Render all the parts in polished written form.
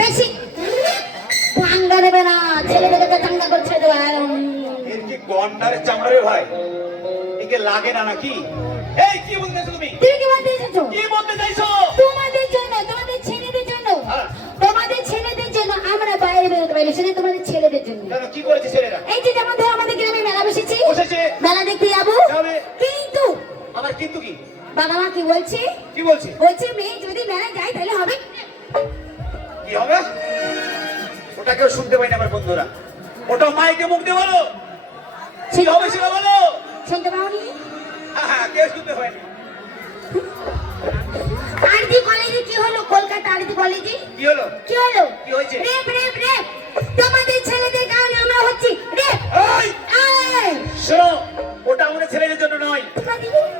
বেশি ভাঙ্গা দেবে না, ছেলেদেরকে চাঙ্গা করছে দেবে। এর কি গন্ডারের চামড়া রে ভাই? একে লাগে না নাকি? এই কি বলতে চাইছো তুমি? তুমি কি বলতে চাইছো? কি বলতে চাইছো? তোমাদের জন্য, তোমাদের ছেলেদের জন্য, তোমাদের ছেলেদের জন্য আমরা বাইরে বেরোতে পারি, সেটা তোমাদের ছেলেদের জন্য। কেন কি করেছে ছেলেরা? এই যে যেমন ধরো আমাদের গ্রামে মেলা বসেছে, মেলা দেখতে যাবো, কিন্তু আবার কিন্তু কি? বাবা মা কি বলছে? কি বলছে? বলছে মেয়ে যদি মেলায় যায় তাহলে হবে কি হবে? ওটা কেউ শুনতে পাই না আমার বন্ধুরা। ওটা মাইকে মুখ দিয়ে বলো। কি হবে সেটা বলো। শুনতে পাওনি? হ্যাঁ, কেউ শুনতে পায় না। আরতি কলেজে কি হলো? কলকাতা আরতি কলেজে কি হলো? কি হলো? কি হয়েছে? রেপ রেপ রেপ, তোমাদের ছেলেদের কারণে আমরা হচ্ছি রেপ। এই শোনো, ওটা আমাদের ছেলেদের জন্য নয়।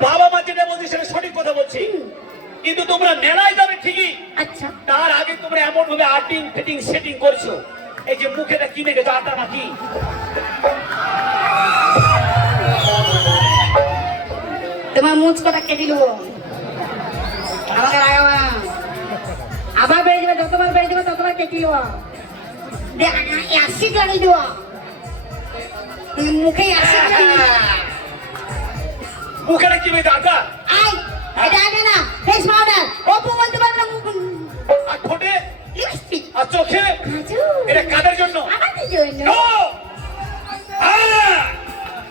বাবা মা যেটা বলছে সেটা সঠিক কথা বলছে, কিন্তু তোমরা মেলায় যাবে ঠিকই, আচ্ছা তার আগে তোমরা এমন ভাবে আর্টিং ফিটিং সেটিং করছো। এই যে মুখেটা কি মেখেছো, আটা নাকি? তোমার মুচকোটা কেটে দিল, আমাকে লাগাবা, আবার বেড়ে যাবে, যতবার বেড়ে যাবে ততবার কেটে দিব, অ্যাসিড লাগিয়ে দিব মুখে, অ্যাসিড লাগিয়ে মুখেটা কি মেখে আটা? আই এটা আগে না, ফেস পাউডার, অপু বলতে পারবে না, মুখ আর ঠোঁটে লিপস্টিক, আর চোখে? কাজু এটা কাদের জন্য? আমাদের জন্য। No!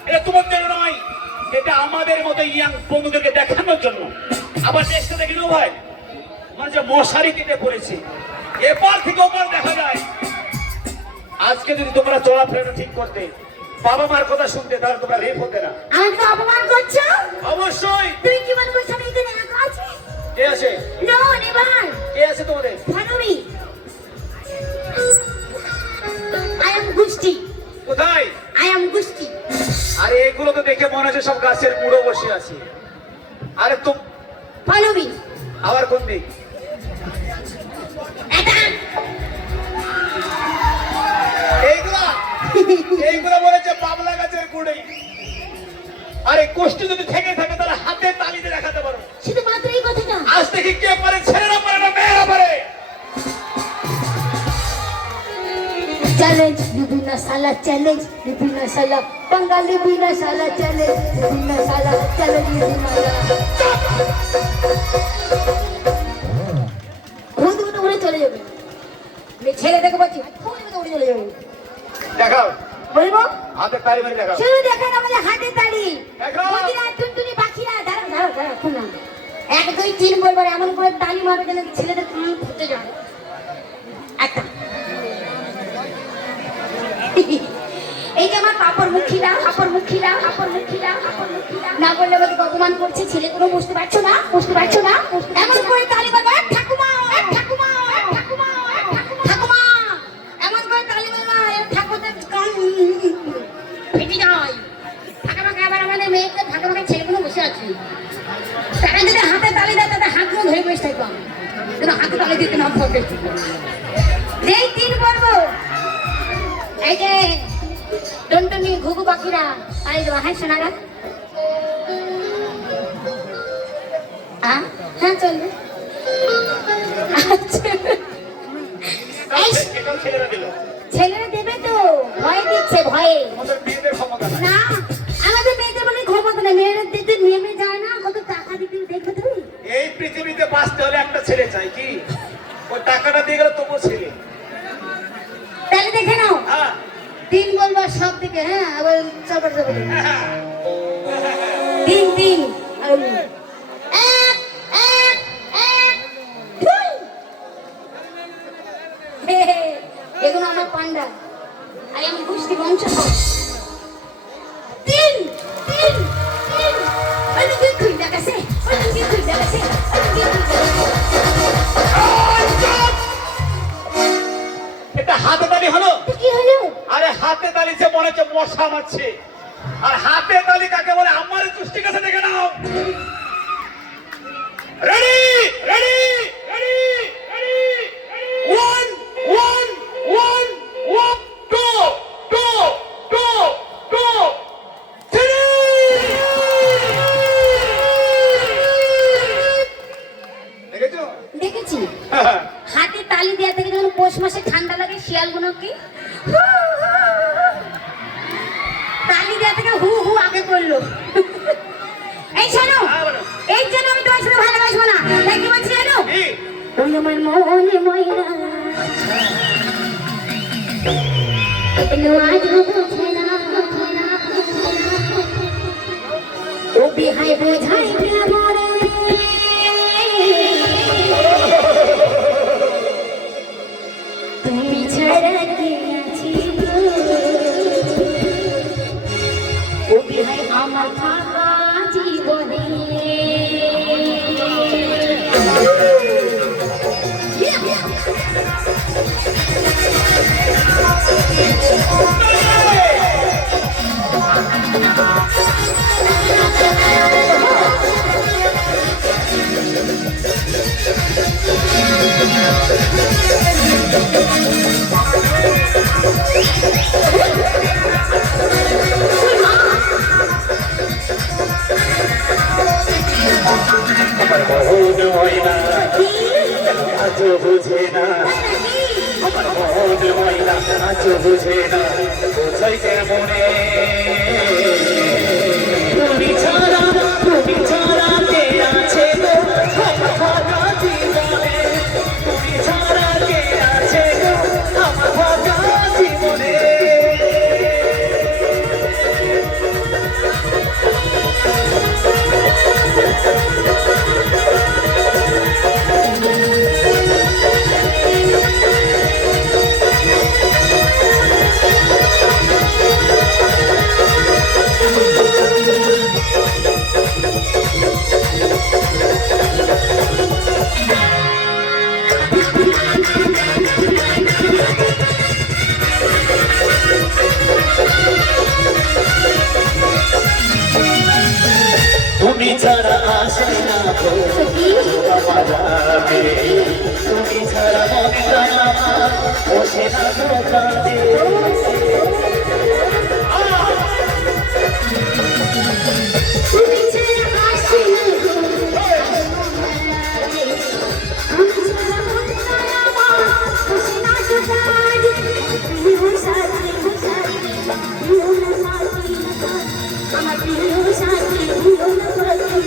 এটা তোমার জন্য নয়, এটা আমাদের মতো ইয়াং বন্ধুদেরকে দেখানোর জন্য। আবার দেশটা দেখে নেবো ভাই, মানে যে মশারি কেটে পড়েছে, এপার থেকে ওপার দেখা যায়। আজকে যদি তোমরা চলাফেরাটা ঠিক করতে, বাবা মার কথা শুনতে, তাহলে তোমরা রেপ হতে না। আমাকে অপমান করছো? অবশ্যই। তুই কি মনে করছো আমি এখানে একা আছি? কে আছে? No never. কে আছে তোমাদের? ফানুমি, আই এম গুষ্টি, কোথায়? আই এম গুষ্টি। আরে এগুলো তো দেখে মনে হচ্ছে সব গাছের মুড়ো বসে আছে। আরে তো ফানুমি আবার কোন দিক? এটা এইগুলা এইগুলা বলেছে বাবলা গাছের গুড়ে। আরে কষ্ট যদি থেকে থাকে তাহলে হাতে তালিতে দেখাতে পারো। শুধুমাত্র এই কথাটা। আজ থেকে কে পারে? ছেলেরা পারে না, মেয়েরা পারে। চ্যালেঞ্জ বিভিন্ন সালা, চ্যালেঞ্জ বিভিন্ন সালা, বাঙালি বিনা সালা, চ্যালেঞ্জ বিভিন্ন সালা, চ্যালেঞ্জ বিভিন্ন খুদ উঠে চলে যাবে, ছেলে দেখে পাচ্ছি খুদ উঠে চলে যাবে। দেখাও বলবো হাতে তালি মারি দেখাও। শুধু দেখেন আমাদের হাতে তালি, দেখাও। প্রতিটা টুনটুনি পাখিরা দাঁড়াও দাঁড়াও দাঁড়াও, শুন না, 1 2 3 বলবো, এমন করে তালি মারবে যেন ছেলেদের কান ফুটে যায়। একটা এই যে আমার কাপড় মুখিরা, কাপড় মুখিরা, কাপড় মুখিরা, কাপড় মুখিরা না বললে আমাকে অপমান করছে, ছেলে কোনো বুঝতে পারছো না, বুঝতে পারছো না, এমন করে তালি মারবে, ঠাকুমা ঠাকুমা ঠাকুমা ঠাকুমা, এমন করে তালি মারবে ঠাকুরদের কান ফেটে যায়। ফাঁকাফাঁকা আবার আমাদের মেয়েদের ফাঁকাফাঁকা ছেলেগুলো বসে আছে, তারা যদি হাতে তালি দেয় তাদের হাতগুলো ধরে বসে থাকবো, কিন্তু হাতে তালি দিতে না হবে। যেই 3 বলবো, এই যে টুনটুনি ঘুঘু পাখিরা তালি দেবো। হ্যাঁ শোনা গেল? হ্যাঁ চলবে। ছেলেরা দিল, ছেলেরা দেবে তো, ভয় দিচ্ছে, ভয়ে আমাদের মেয়েদের ক্ষমতা নাই। না, আমাদের মেয়েদের মানে ক্ষমতা নেই, মেয়েরা দিতে নেমে যায় না, কত টাকা দিতে দেখবে তুমি। এই পৃথিবীতে বাঁচতে হলে একটা ছেলে চাই, কি ওই টাকাটা দিয়ে গেলে তবুও ছেলে। তাহলে দেখে নাও, হ্যাঁ 3 বলবো সব থেকে, হ্যাঁ আবার চাপড় চাপড় 3 আর 1 1 1 এগুলো আমার পান্ডা, আর আমি গুষ্টি বংশ। 3 3 3 অনেক খুই দেখাছে, অনেক খুই দেখাছে, অনেক খুই দেখাছে। এটা হাতে তালি হলো? কি হলো? আরে হাতে তালি যে মনে হচ্ছে মশা মারছে। আর হাতে তালি কাকে বলে? আমার দৃষ্টি কাছে দেখে নাও। রেডি রেডি রেডি রেডি 1 1 1 1 2 2 2 2 3 দেখেছো? দেখেছি। হাতে তালি দেওয়া থেকে যখন পৌষ মাসে ঠান্ডা লাগে শিয়ালগুলো কি তালি দেওয়া থেকে হু হু আগে করলো। এই শোনো, এই জন্য আমি তোমার সাথে ভালোবাসবো না। তাই কি বলছি জানো? ওই আমার মনে ময়না এলো আজ বুঝে না, ও বিহাই বোঝাই মরে তুমি ছাড়া কে আছি গো, ও বিহাই আমার থাকা জীবনে। আমার মন ময়না আজ বুঝে না, আমার মন ময়না আজ বুঝে না, বোঝাই কেমনে তুমি ছাড়া কে আছে গো আমার ভাগা জীবনে, তুমি ছাড়া কে আছে গো আমার ভাগা জীবনে। তুমি ছাড়া আসে না গো আমার রাতে, তুমি ছাড়া মনে প্রাণ আমার বসে না দোকানে। তুমি ছাড়া আসে না গো আমি ছাড়া মন আমার খুশি না দোকানে। প্রিয় সাথী প্রিয় না সাথী আমার প্রিয় সাথী প্রিয় না সাথী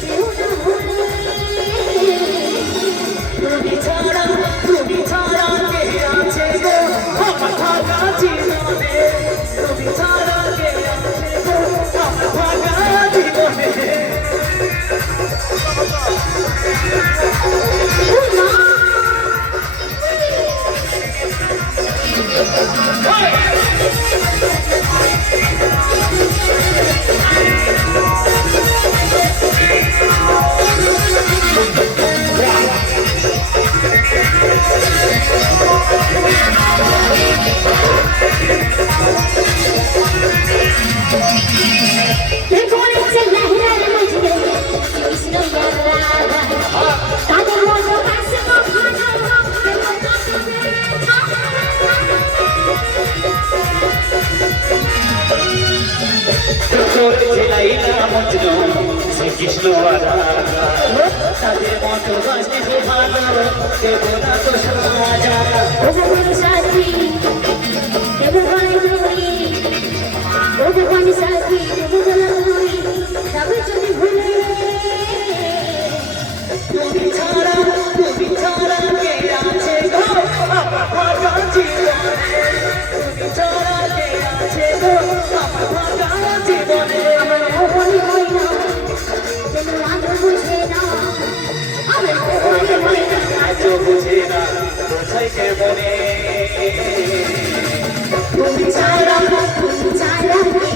প্রিয় না বলে তুমি ছাড়া কে আছে গো আমার ভাগা জীবনে, তুমি ছাড়া কে আছে গো আমার ভাগা জীবনে। শ্রীকৃষ্ণ তাদের মতো বাঁচতে ভালো দেব না তো সাজা। সাথী দেব ভাই ধরি ও ভগবান সাথী দেব ধরি তবে যদি ভুলে তুমি ছাড়া কে আছে গো আমার ভাগা জীবনে, তুমি ছাড়া কে আছে গো আমার ভাগা জীবনে। আমার মনে হয় না যেন আজ বুঝে না, আমার মনে হয় না আজ বুঝে না বোঝাই কেমনে তুমি ছাড়া কে